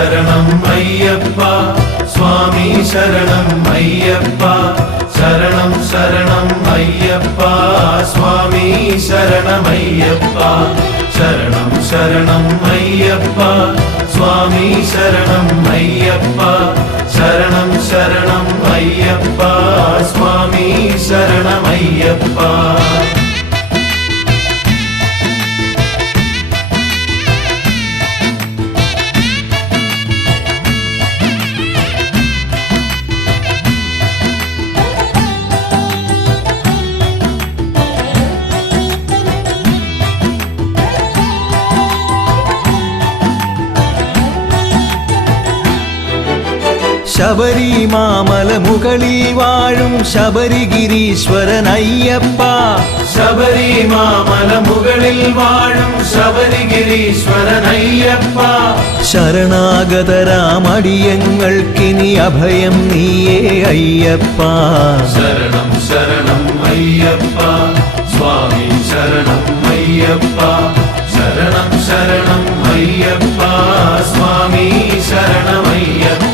ശരണം അയ്യപ്പ സ്വാമി ശരണം അയ്യപ്പ ശരണം ശരണം അയ്യപ്പ സ്വാമി ശരണമയ്യപ്പ ശരണം ശരണം അയ്യപ്പ സ്വാമി ശരണം അയ്യപ്പ ശരണം ശരണം അയ്യപ്പ സ്വാമി ശരണമയ്യപ്പ ശബരിമാമല മുകളിൽ വാഴും ശബരിഗിരീശ്വരൻ അയ്യപ്പ ശബരിമാമല മുകളിൽ വാഴും ശബരിഗിരീശ്വരൻ അയ്യപ്പ ശരണാഗതരാമടിയങ്ങൾക്കിനി അഭയം നീയേ അയ്യപ്പ ശരണം ശരണം അയ്യപ്പ സ്വാമി ശരണം അയ്യപ്പ ശരണം ശരണം അയ്യപ്പ സ്വാമി ശരണമയ്യപ്പ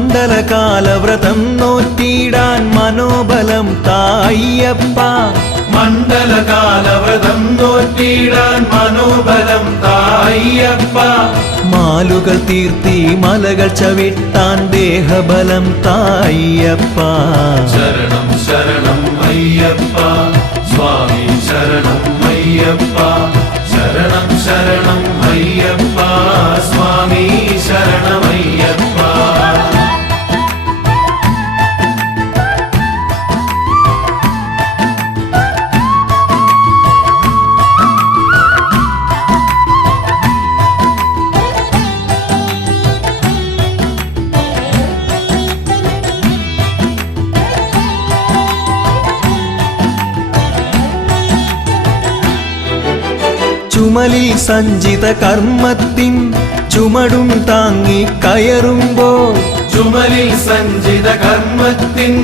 മണ്ഡലകാലവ്രതം നോറ്റിടാൻ മനോബലം തായ്യപ്പ മണ്ഡലകാലവ്രതം നോറ്റിടാൻ മനോബലം തായ്യപ്പ മാലുകൾ തീർത്തി മലകൾ ചവിട്ടാൻ ദേഹബലം തായ്യപ്പ ശരണം ശരണം അയ്യപ്പ സ്വാമി ശരണം അയ്യപ്പ ശരണം ശരണം അയ്യപ്പ സ്വാമി ശരണമയ്യപ്പ ചുമലിൽ സഞ്ചിത കർമ്മത്തിൻ ചുമടും താങ്ങി കയറുമ്പോൾ ചുമലിൽ സഞ്ചിത കർമ്മത്തിൻ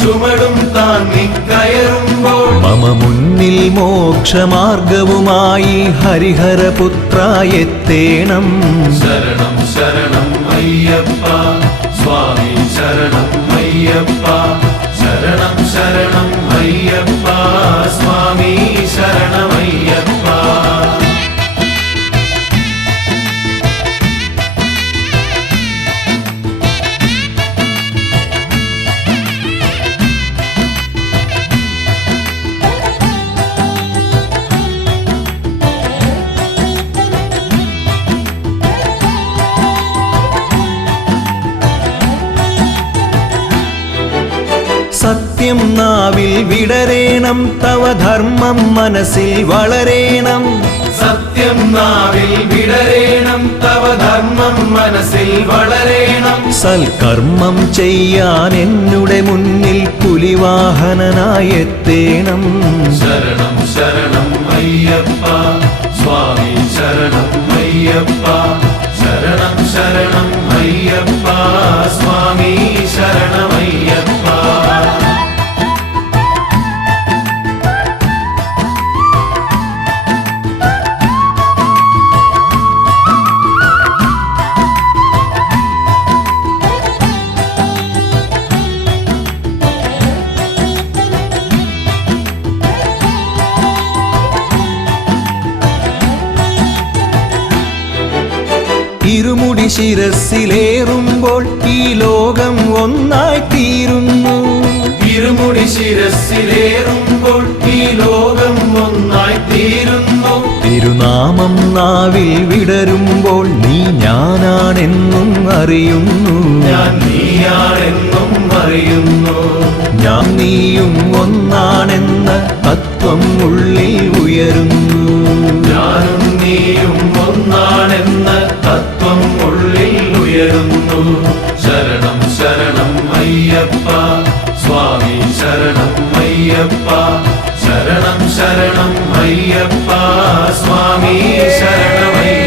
ചുമടും താങ്ങി കയറുമ്പോൾ മമ മുന്നിൽ മോക്ഷമാർഗവുമായി ഹരിഹരപുത്ര എത്തേണം ശരണം ശരണം അയ്യപ്പ സ്വാമി ശരണം അയ്യപ്പ ശരണം ശരണം അയ്യപ്പ സ്വാമി ശരണമയ്യപ്പ സത്യം നാവിൽ വിടരേണം തവ ധർമ്മം മനസ്സിൽ വളരേണം സത്യം നാവിൽ വിടരേണം തവ ധർമ്മം മനസ്സിൽ വളരേണം സൽക്കർമ്മം ചെയ്യാൻ എന്നുടെ മുന്നിൽ പുലിവാഹനനായെത്തേണം ശരണം ശരണം അയ്യപ്പ സ്വാമി ശരണം അയ്യപ്പ ശരണം ശരണം അയ്യപ്പ സ്വാമി ശരണമയ്യപ്പ ഇരുമുടി ശിരസിലേറുമ്പോൾ ഈ ലോകം ഒന്നായി തീരുന്നു ഇരുമുടി ശിരസിലേറുമ്പോൾ ഈ ലോകം ഒന്നായി തീരുന്നു തിരുനാമം നാവിൽ വിടരുമ്പോൾ നീ ഞാനാണെന്നും അറിയുന്നു ഞാൻ നീയാണെന്നും അറിയുന്നു ഞാൻ നീയും ഒന്നാണെന്ന തത്വം ഉള്ളിൽ ഉയരുന്നു ഞാനും നീയും ഒന്നാണെന്ന തത്വം ഉള്ളിൽ ഉയരുന്നു ശരണം ശരണം അയ്യപ്പ സ്വാമി ശരണം അയ്യപ്പ ശരണം ശരണം അയ്യപ്പ സ്വാമി ശരണമയ്യപ്പ